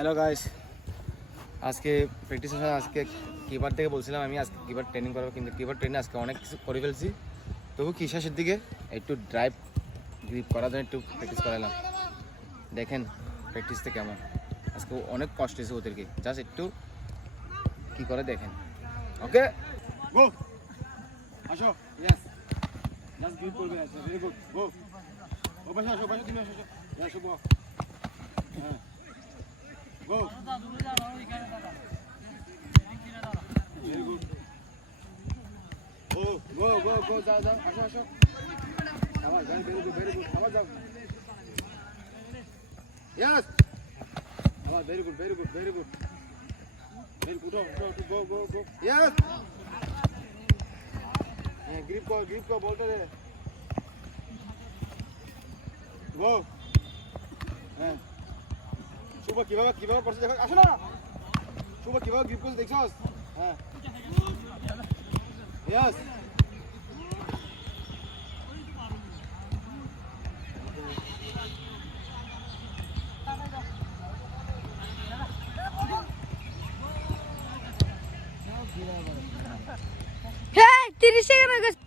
Hello guys আজকে practice session আজকে keeper থেকে বলছিলাম আমি আজকে কিপার ট্রেনিং করব কিন্তু কিপার ট্রেনিং আজকে অনেক কিছু করে ফেলছি। তবু কি শেষের দিকে একটু ড্রাইভ গ্রিপ করার জন্য একটু প্র্যাকটিস করালাম। দেখেন প্র্যাকটিসটা কেমন। আজকে অনেক কষ্ট হয়েছে ওদেরকে। জাস্ট একটু কি করে দেখেন। ওকে গো আসো। ইয়েস জাস্ট গ্রিপ করবে ভেরি গুড গো ও পাশে আসো পাশে তুমি আসো। আসো গো হ্যাঁ। Yes. Come on, very good, very good, very good. Very good. Go, go, go. Yes. Yeah, grip ko, grip ko, ball to Go. Yeah. শুভ কিভাবে কিভাবে করছে দেখো আসো না শুভ কিভাবে গ্রিপ করছে দেখছস হ্যাঁ ইয়েস হ্যাঁ তিরিশ second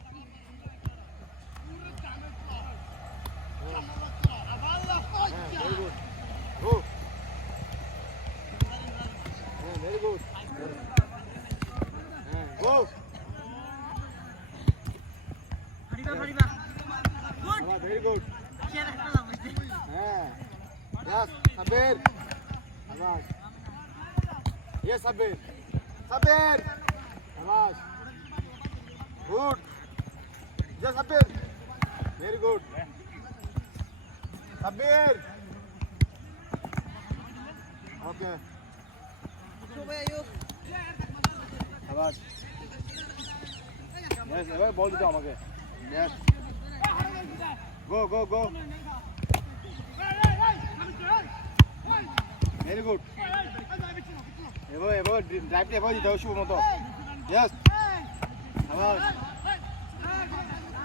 very good. Yeah. Yes, Sabir. Abbas. Yes, Sabir. Sabir. Abbas. Good. Yes, Sabir. Very good. Sabir. Okay. Abbas. Yes, ball it down. Okay. Yes. Go, go, go. Very good. Ever, ever, drive ever, the Doshu Moto. Yes.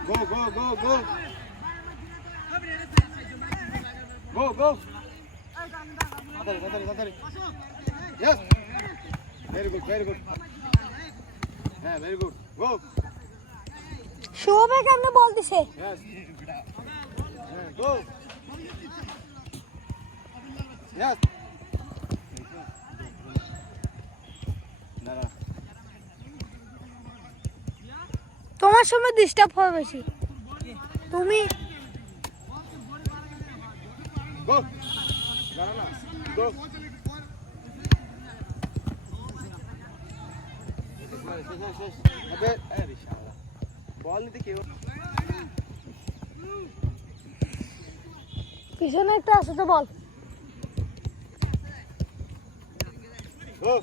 Go, go, go, go. Go, go. Adari, adari, adari. Yes. Very good, very good. Yeah, very good. Go. শুভে কেমনে ball দিছে go. তোমার সময় disturb হবে বেশি তুমি গো পিছনে একটা আছে তো বল গো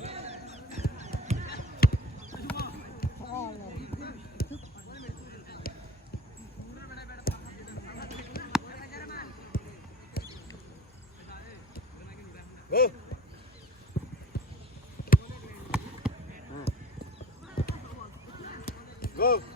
গো গো